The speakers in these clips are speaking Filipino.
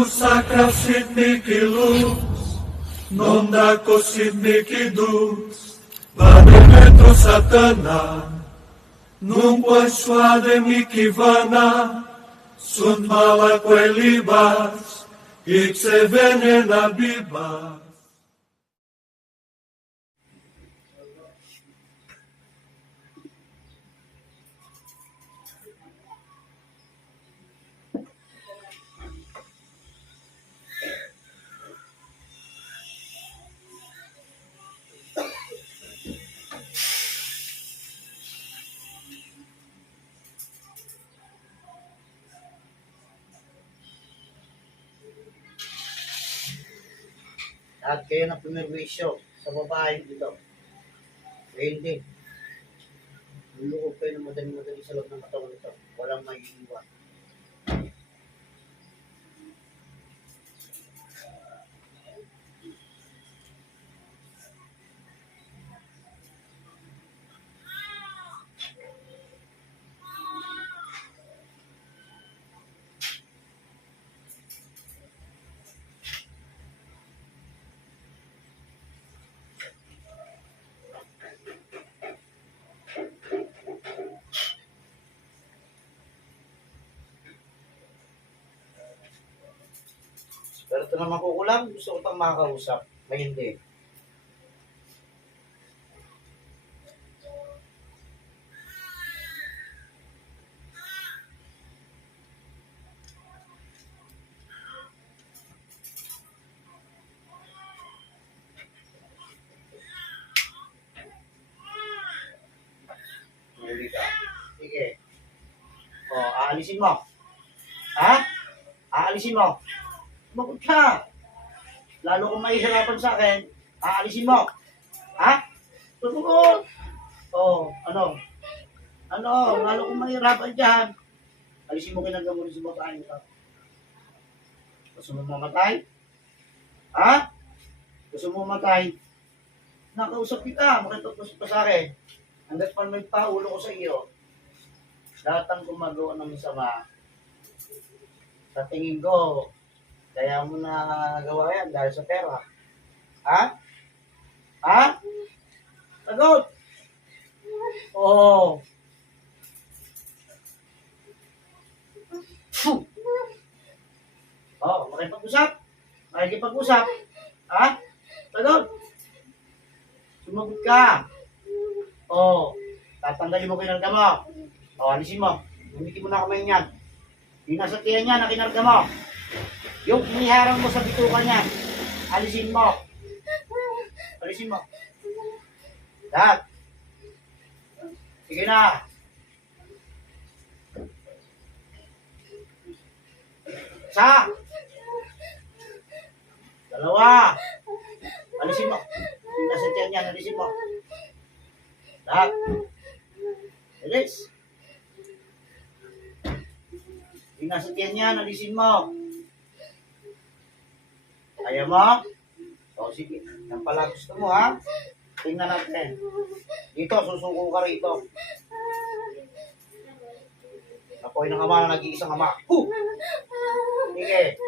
Sacra Sidniki Luz, non da Sidniki Dus, vade metro Satana, non puoi suade mikivana, sunt mala quelibas, ixe venena bibas. Lahat kayo ng pumirwisyo sa babaeng ito. Ngayon din, lulukog kayo ng madali-madali sa loob ng katawan ito. Walang maiiwan. Pero ito naman kukulang, gusto ko pang makakausap. May hindi. Huli ka. Sige. O, aalisin mo. Ha? Aalisin mo. Bakit ka? Lalo kung mahihirapan sa akin, aalisin mo. Ha? Tutugot. O, ano? Ano? Lalo kung mahihirapan dyan, alisin mo kinagawa sa bataan ito. Gusto mo mamatay? Ha? Gusto mo mamatay? Nakausap kita, makipagpasok ka sa akin. Hanggat pa may paulo ko sa iyo, lahat ang gumagawa ng masama, sa tingin ko, kaya mo na gawa yan dahil sa pera. Ha? Ha? Sagot! Oo. Oh, makipag-usap. Makikipag-usap. Ha? Sagot! Sumagot ka. Oh, tatanggalin mo kinarga mo. Oh, alisin mo. Gamitin mo na kamay niyan. Yung nasa tiyan niya na kinarga mo. Yung iniharang mo sa bitukan niya. Alisin mo. Alisin mo. Lahat. Sige na. Isa. Dalawa. Alisin mo. Yung nasa tiyan niya, alisin mo. Lahat. Alis. Yung nasa tiyan niya, alisin mo. Ayaw mo? O sige. Yan pala gusto mo ha. Tingnan natin. Dito, susuko ka rito. Apoy ng ama na nag-iisang ama. Sige.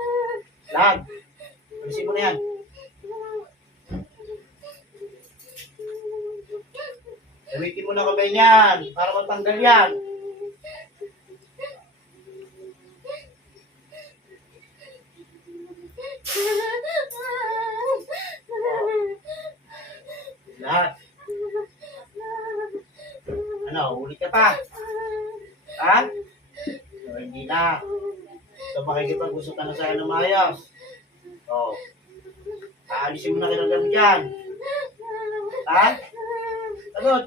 Lahat. Alisin mo na yan. Gamitin mo na kamay niyan para matanggal yan. Lahat. Ano, ulit ka pa? Ha? So, hindi na. So, makikipag-usap ka na sa'yo ng maayos. So, aalisin mo na kinagam dyan. Ha? Sagot.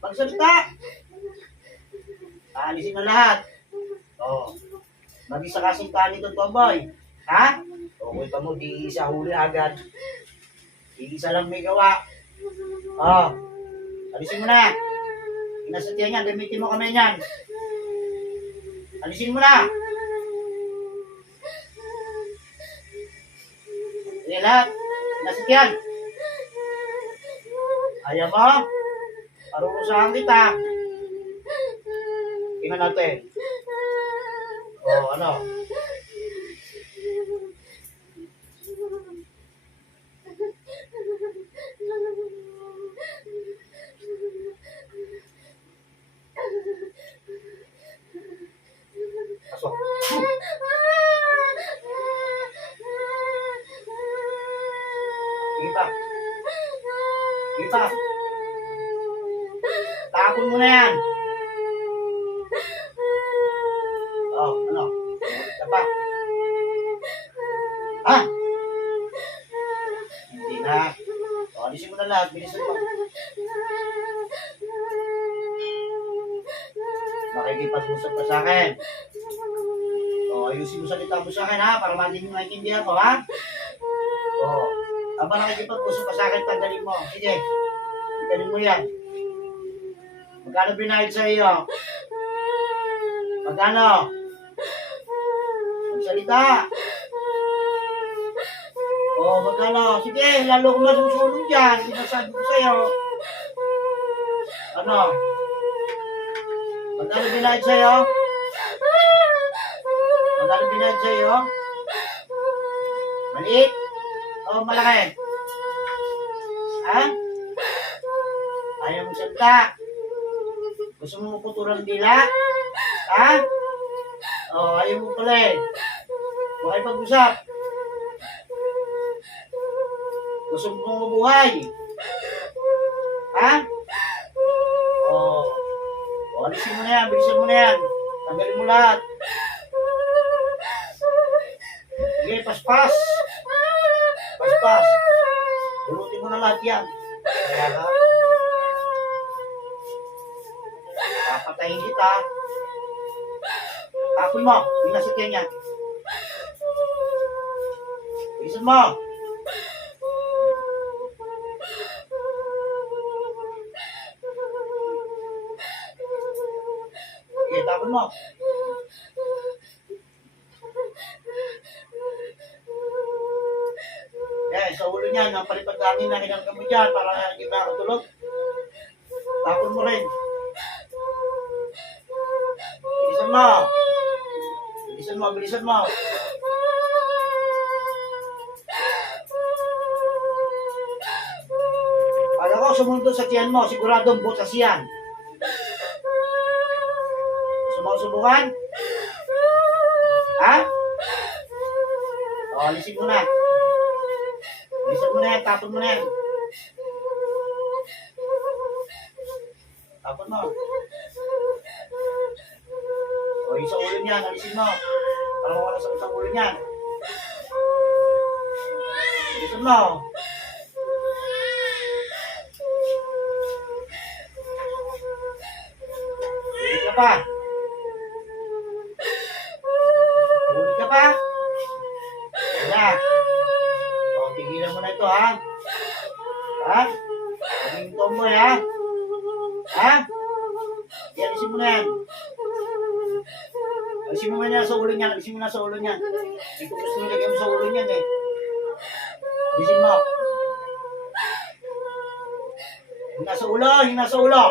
Magsalita. Aalisin na lahat. O, mag-isa kasing kanin itong tomboy. Ha? O, kung mo, di isa huli agad. Di isa lang may gawa. O, alisin mo na. Inasatiyan niya, gamitin mo kamay niyan. Alisin mo na. Sige lahat. Inasatiyan. Ayaw mo? Parurusahan kita. Tingnan natin. O, ano? pa. Sige pa. Tapon mo na yan. Oh, ano? Isa pa. Ha? Hindi na. O, alisin mo na lahat. Bilisan mo. Makikipag-usap ka sa akin. O, ayusin mo salita mo sa akin, ha? Para hindi mo maintindihan ko, ha? O, habang nakikipag-usap ka sa akin, tanggalin mo. Sige. Tanggalin mo yan. Magkano binayad sa iyo? Magkano? Magsalita. O, magkano? Sige, lalo ko masusulong dyan. Sinasabi ko sa'yo. Ano? Magkano binayad sa'yo? Magkano binayad sa'yo? Maliit? O, malaki? Ha? Ayaw mong salita? Gusto mo maputulang dila? Ha? O, ayaw mo pala eh. Makipag-usap. Gusto mo mabuhay? Ha? O, alisin mo na yan. Bilisan mo na yan. Tanggalin mo lahat. Sige, paspas. Paspas. Pulutin mo na lahat yan. Kaya ka. Papatayin kita. Tapon mo. Yung nasa kanya. Bilisan mo. Sige, tapon mo. Yan, sa ulo niyan, ang palipad hangin na hinangka mo dyan para hindi nakatulog. Tapon mo rin. Bilisan mo. Bilisan mo, bilisan mo. Para ko sumunod sa tiyan mo, siguradong butas yan. Gusto mo subukan? Ha? O, alisin mo na. Alisin mo na yan, tapon mo na yan. Tapon mo. O, yung sa ulo niyan, alisin mo. Para mo sa isang ulo niyan. Alisin mo. Ulit ka pa. Ulit ka pa. Wala. O, tigilan mo na ito, ha? Ha? Maging tomboy, ha? Ha? Alisin mo na yan. Alisin mo na yan sa ulo niyan. Alisin mo na sa ulo niyan. Hindi ko gusto nilagay mo sa ulo niyan, eh. Alisin mo. Yung nasa ulo, yung nasa ulo.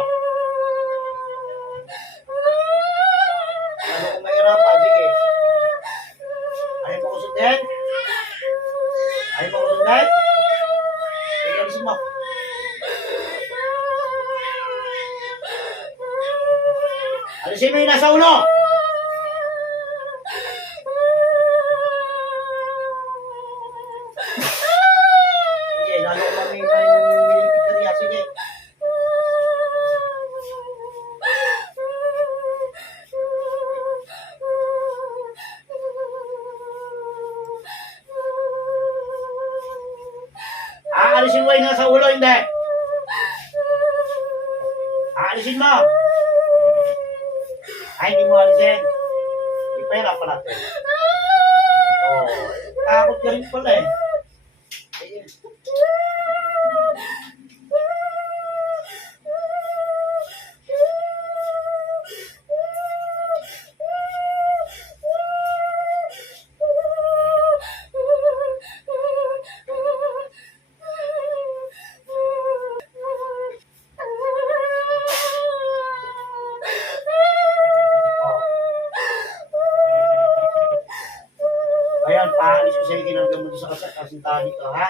Lalo kung mahirapan, sige. Ayaw mo ko sundin? Ayaw mo ko sundin? Sige, alisin mo. Alisin mo yung nasa ulo! Sige, lalo ko may nilipit ka riya. Sige. Aalisin mo yung nasa ulo, hindi. Aalisin mo. Ay, hindi mo alisin. Ipera pa natin. Oh, takot ka rin pala eh. Sige. Ngayon, paalis ko sa'yo kinagam mo sa kasintahan dito, ha?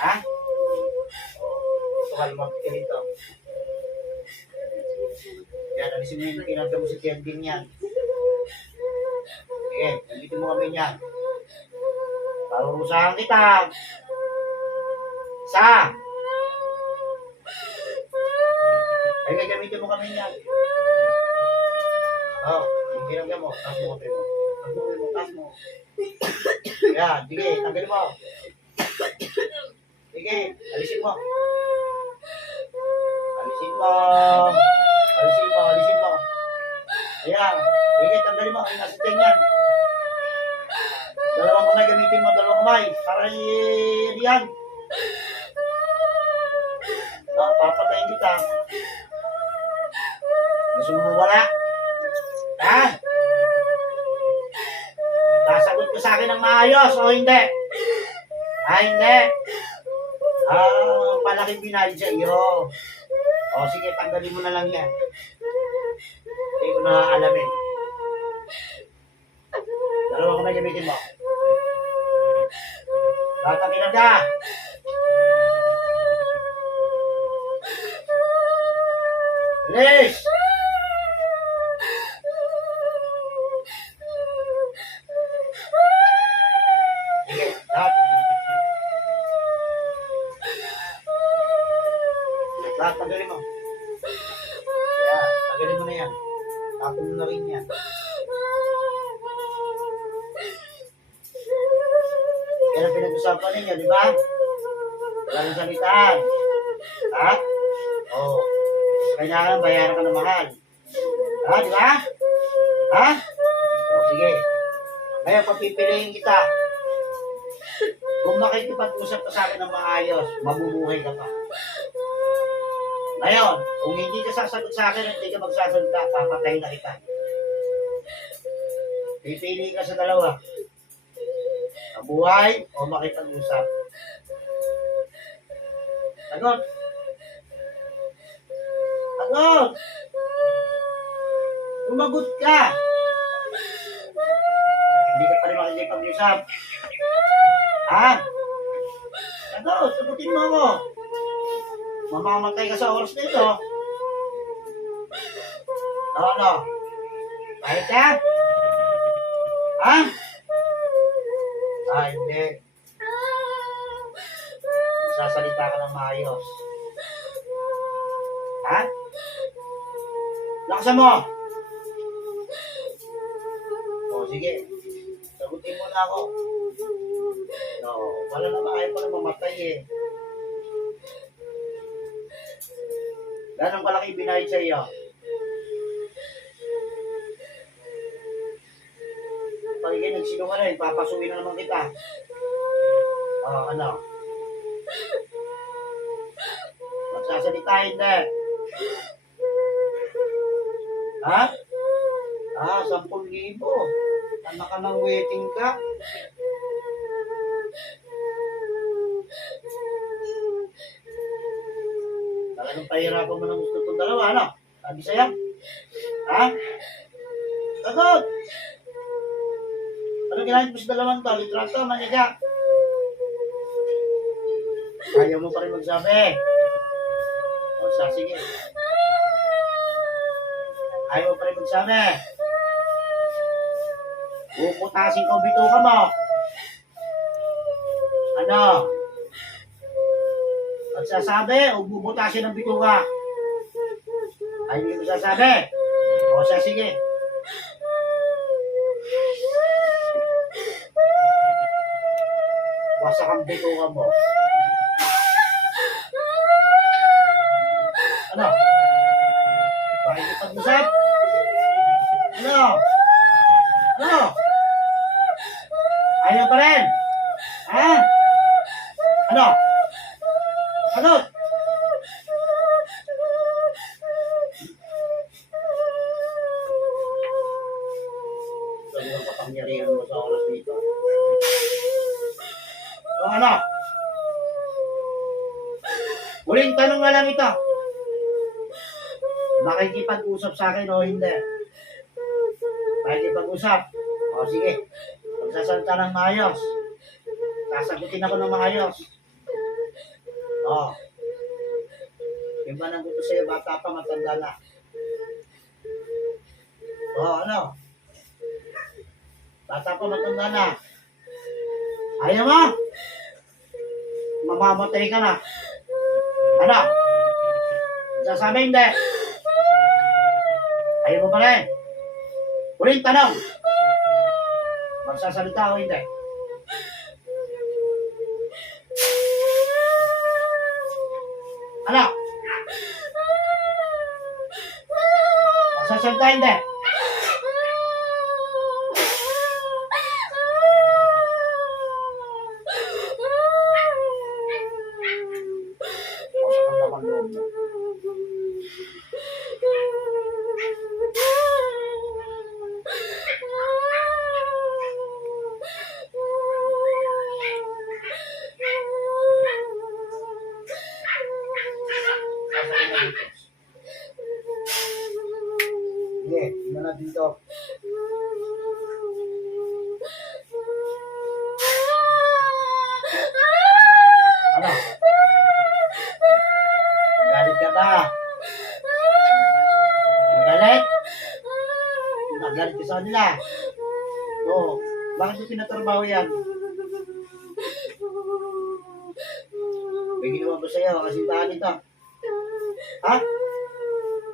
Ha? Ito ka lumapit ka dito. Yan, alisin mo yung kinagam mo sa tiyanding yan. Sige, nandito mo kami yan. Parurusahan kita. Isa. Ay, gagamitin mo kami niyan. Oh, yung ginagyan mo. Taas mo kape mo. Taas mo. Yan, sige, tanggalin mo. Sige, alisin mo. Alisin mo. Alisin mo. Ayan, sige, tanggalin mo. Ay, nasa tiyan yan. Dalawang kamay gamitin mo, dalawang kamay. Para yan. Papatayin kita. Gusto mo wala? Ha? Sasagot ka sa akin ng maayos o hindi? Hindi. Malaking binayad sa iyo. O sige, tanggalin mo na lang yan. Hindi ko na alamin. Dalawa kamay gamitin mo. Tatakinan ka. Bilis! Sige, lahat. Lahat, tagalin mo. Yan, tagalin mo na yan. Tapon mo na rin yan. Yan ang pinag-usapan ninyo, di ba? Wala nang salitaan. Ha? Oo. Kailangan bayaran ka ng mahal. Ha, di ba? Ha? O, sige. Ngayon, papipiliin kita. Kung makikipag-usap ka sa akin ng maayos, mabubuhay ka pa. Ngayon, kung hindi ka sasagot sa akin, hindi ka magsasalita, papatayin na kita. Pipili ka sa dalawa. Mabuhay o makipag-usap. Sagot! Sagot! Lumagot ka! Hindi ka pa rin makikipag-usap. Ha? Sagot! Sagutin mo ako. Mamamatay ka sa oras nito. Ano? Kahit ka? Ha? Hindi. Sasalita ka ng maayos. Ha? Lakasan mo! O, sige. Sagutin mo na ako. No, wala naman, ayaw pa na mamatay eh. Ganong kalaki binayad sa iyo. Pag ikay nagsinungaling, papasukin na naman kita. Ano? Magsasalita hindi. Ha? 10,000. Anak ka ng waiting ka. Talagang pahirapan mo ng gusto itong dalawa, ano? Sabi sa'yo? Ha? Sagot! Ano ginahit mo sa dalawang to? Litrato, maniga. Ayaw mo pa rin magsabi. O, sige. Ayaw mo pa rin magsabi. Puputasin ko bituka mo. Ano? Magsasabi o bubutasin ng bituka? Ayaw mo magsasabi. O, sige. Wasak ang bituka mo. Ano? Bakit ipag-usap? Ano? Ano? Ayaw pa rin? Ha? Ano? Ano? Saan yung kapangyarihan mo sa oras dito? O ano? Huling tanong na lang ito. Makikipag-usap sa akin o hindi? Makikipag-usap? O sige. Magsasalita ng maayos. Sasagutin ako ng maayos. O. Yung ba nang gusto sa'yo, bata pa, matanda na. O, ano? Bata pa, matanda na. Ayaw mo? mamamatay ka na. Ano? Sasabi hindi. Ayaw mo pa rin. Uling tanong. Magsasalita o hindi? Ano? Magsasalita hindi? Masakang naman loob mo. Sige, tingnan natin ito. Ano? Magalit ka ba? Magalit? Magalit ka sa kanila? Oo. Bakit mo pinatrabaho yan? May ginawa ba sa'yo? Kasintahan ito? Ha?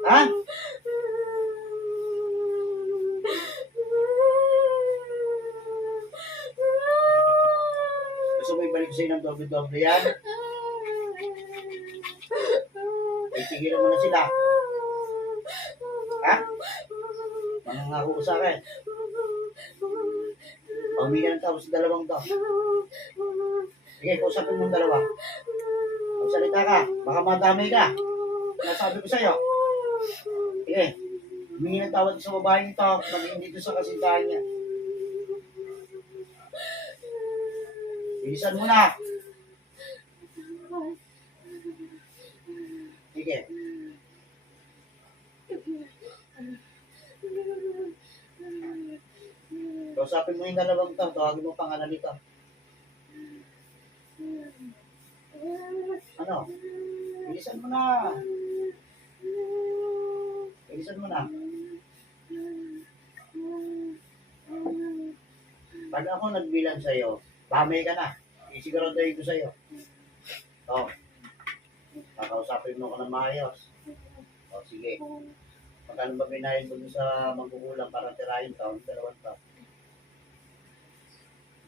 Ha? Gusto mo ibalik sa'yo ng doble-doble yan? Itigilan mo na sila. Ha? Manangako ko sa akin. Pamilya ng tao sa dalawang to. Sige, kausapin mo ang dalawa. Magsalita ka. Baka madamay ka. Nasabi ko sa'yo. Sige. Humingi ng tawad sa babaeng ito. Maging dito sa kasintahan niya. Bilisan mo na. Sige. Kausapin mo yung dalawang to. Tawagin mo pangalan nito. Ano? Bilisan mo na. Bilisan mo na. Pag ako nagbilang sa'yo, damay ka na. Isiguraduhin ko sa'yo. O. Kakausapin mo ko ng maayos. O, sige. Magkano ba binahin mo dun sa magkukulang para tirahin ka? Ang dalawang to.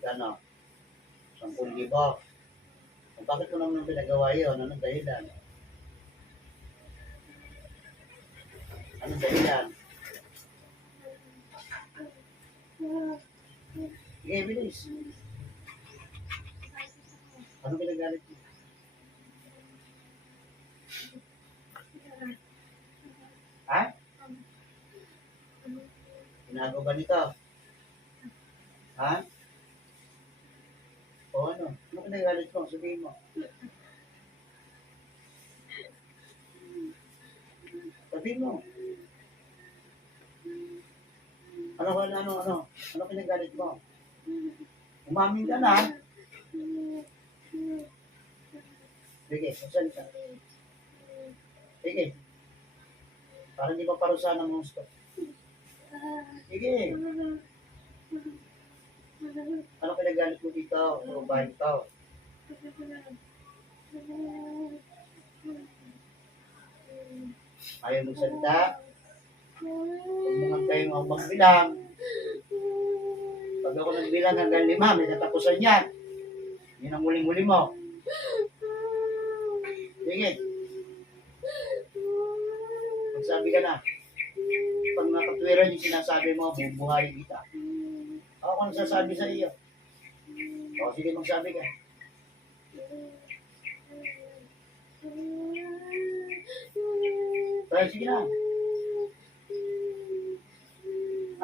Gano? 10,000. Kung bakit ko naman pinagawa yun? Anong dahilan? Anong dahilan? Sige, bilis. Anong pinagalit mo? Ha? Tinago ba nito? Ha? O ano? Ano pinagalit mo? Sabihin mo. Sabihin mo. Ano pinagalit mo? Umamin ka na. Sige, magsalita. Sige. Para hindi pa parusahan ng gusto. Sige. Ano pinagalit mo dito? O bahay ito? Ayaw magsalita? Huwag mo nga kayong magbilang. Pag ako nagbilang hanggang 5, may natapusan yan. Yan ang huling-huli mo. Sige. Magsabi ka na. Pag nakatwiran yung sinasabi mo, bubuhayin kita. Ako kung nagsasabi sa iyo. O, sige, magsabi ka. Pero sige na.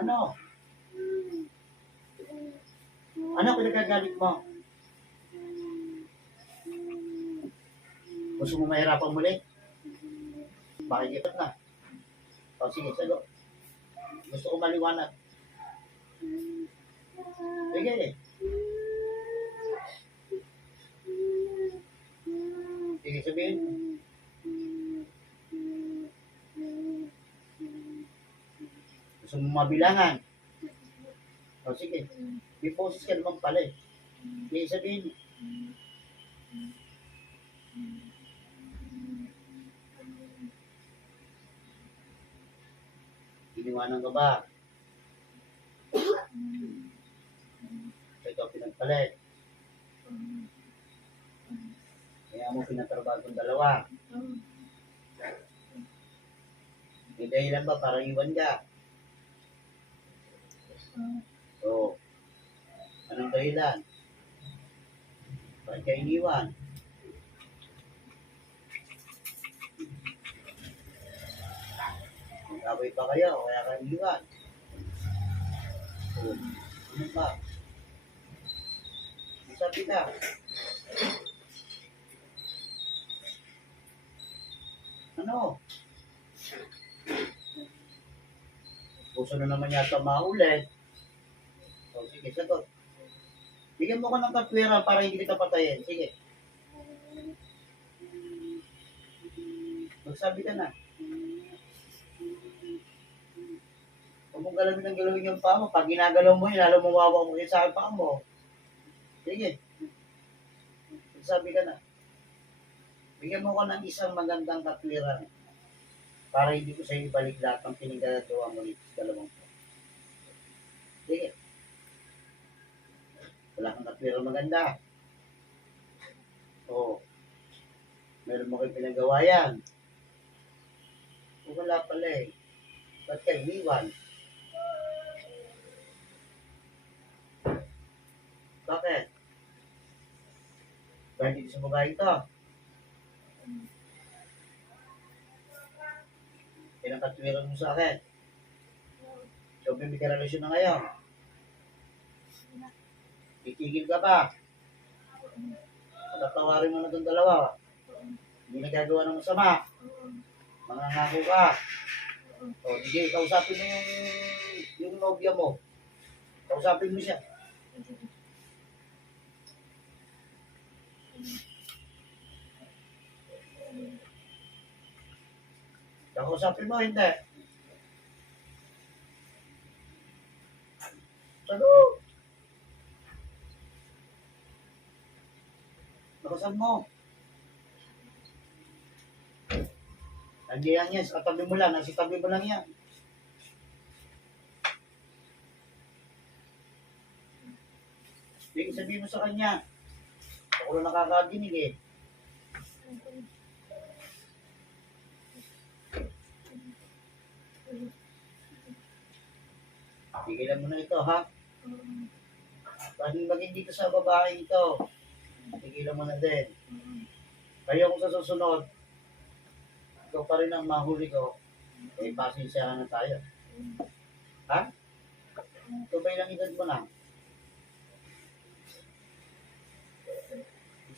Ano? Ano pinagagalit mo? Gusto mo mahirapan muli? Makikipat na. O sige, sagot. Gusto ko maliwanag. Sige eh. Sige, sabihin. Gusto mo mabilangan? O sige. May boses ka naman pala eh. Sige, sabihin. Iniwanan ka ba? Ikaw pinagpalit. Kaya mo pinatrabaho kong dalawa. May dahilan ba para iwan ka? Oo. Anong dahilan? Bakit ka iniwan? Mag-away pa kayo, kaya ka iniwan. Oo. Ano ba? Sabi ka. Ano? Puso na naman yata maulit. O sige, sagot. Bigyan mo ko ng katwira para hindi kita patayin. Sige. Magsabi ka na. Huwag mong galawin yung paa mo. Pag ginagalaw mo yun, lalo mawawa mo sa akin paa mo. Sige. Magsabi ka na. Bigyan mo ko ng isang magandang katwiran para hindi ko sa iyo ibalik lahat ng pinagagawa mo nito sa dalawang po. Sige. Wala kang katwiran maganda. Oo. Meron mo kayo pinagawa yan. O wala pala eh. Ba't kayo iniwan? Bakit? Dahil dito sa babae ito. Pinakatwiran mo sa akin. So, may relasyon na ngayon. Titigil ka ba? Patatawarin mo na itong dalawa. Hindi nagagawa ng masama. Mangangako ka. O, sige, kausapin mo yung nobya mo. Kausapin mo siya. Kausapin mo, hindi. Sagot. Kausap mo. Nandiyan yan, sa katabi mo lang, nasa tabi mo lang yan. Sabihin mo sa kanya, ako lang nakakadinig eh. Tigilan mo na ito, ha? Maging dito sa babae ito. Tigilan mo na din. Kaya kung sa susunod, ikaw pa rin ang mahuli ko, eh, pasensyahan na tayo. Ha? Ito ba ilang edad mo na?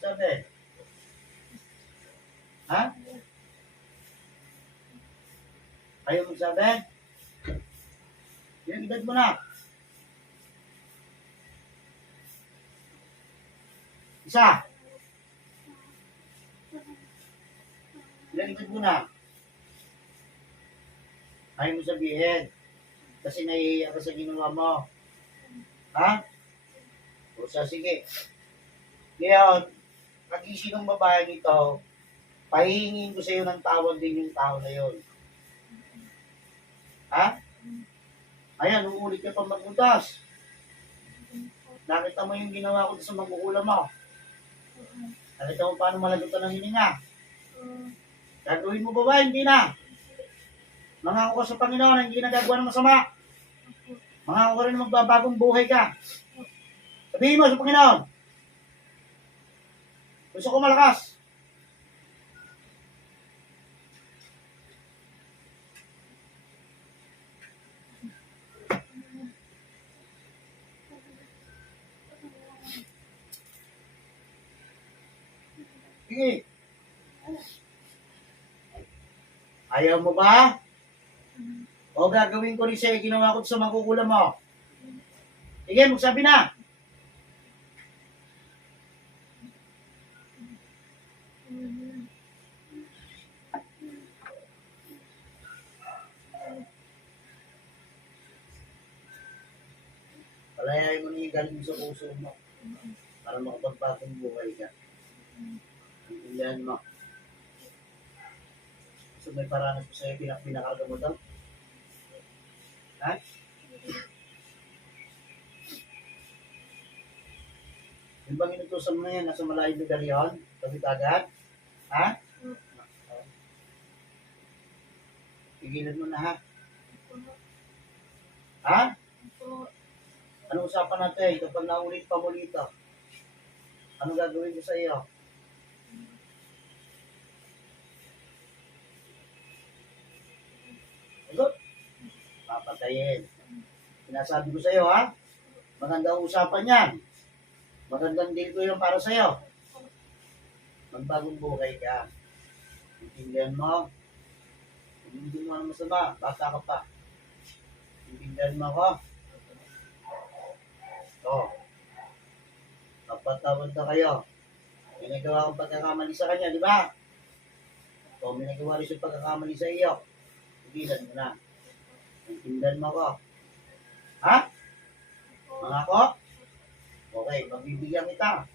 Sabi? Ha? Ayaw magsabi? Ilang edad mo na? Isa? Ilang edad mo na? Ayaw mo sabihin. Kasi nahihiya ka sa ginawa mo. Ha? O siya, sige. Ngayon, nagising ng babae nito, pahihingin ko sa iyo ng tawad din yung tao na yon. Ha? Ayan, uulit ka pa magbutas. Nakita mo yung ginawa ko sa magkukulam mo. Nakita mo paano malagutan ng hininga. Gagawin mo ba ba? Hindi na. Mangako ka sa Panginoon na hindi na gagawa ng masama. Mangako ka rin na magbabagong buhay ka. Sabihin mo sa Panginoon. Gusto ko malakas. Sige. Ayaw mo ba? O gagawin ko rin sa'yo, ginawa ko sa makukulam mo. Sige, magsabi na. Palayain mo na yung galing sa puso mo para makapagbagong buhay ka. Intindihan mo. So may paranas ko sa'yo, pinakarga mo daw. Ha? Yung bang inutusan mo yan, nasa malayong lugar yun? Pagit agad? Ha? Pigilan mo na ha? Ha? Anong usapan natin kapag naulit pa mo dito? Anong gagawin ko sa iyo? Sagot? Papatayin. Sinasabi ko sa iyo ha? Magandang usapan yan. Magandang deal ko yun para sa iyo. Magbagong buhay ka. Intindihan mo? Hindi mo ang masama. Bata ka pa. Intindihan mo ako? Oo. Kapatawad na kayo. May nagawa akong pagkakamali sa kanya, di ba? O may nagawa rin siyang pagkakamali sa iyo. Pigilan mo na. Intindihan mo ako? Ha? Mangako? Okay, magbibigyan kita.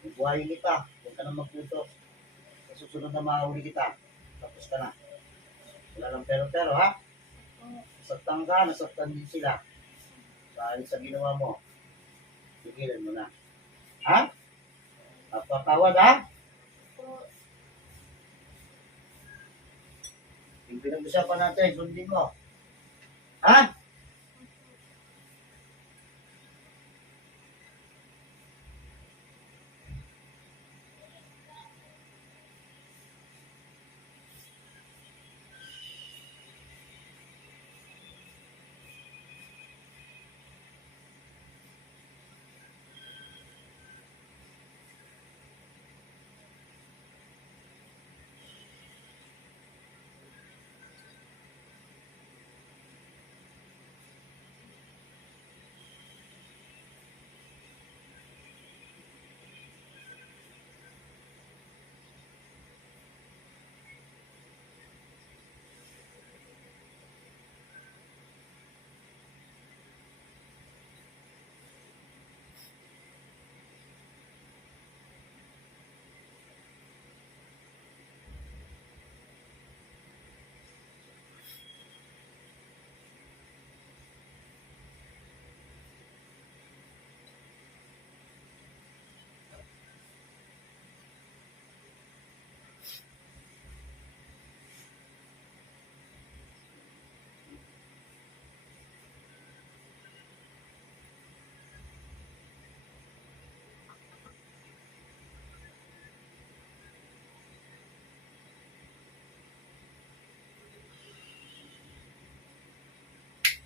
Bubuhayin kita. Huwag ka na magputo. Sa susunod na mahuli kita. Tapos ka na. Wala lang pero ha? Nasaktan ka, nasaktan din sila. Dahil sa ginawa mo, pigilan mo na. Ha? Napatawad ha? Yung pinag-usapan natin, sundin mo. Ha?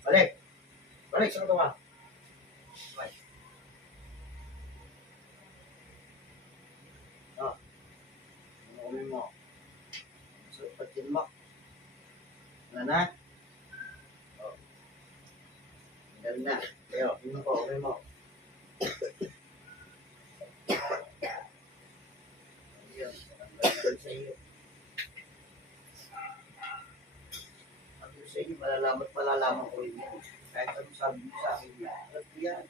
Balik. Balik sa katawan. Balik. Oh. Umin mo. So, patin mo. Ano na? Oh. Ganun na. Kaya, umin mo, umin mo. Ayun. Ang sa iyo. Sa inyo, malalaman ko rin yan. Kahit ano sabi mo sa akin yan. At yan,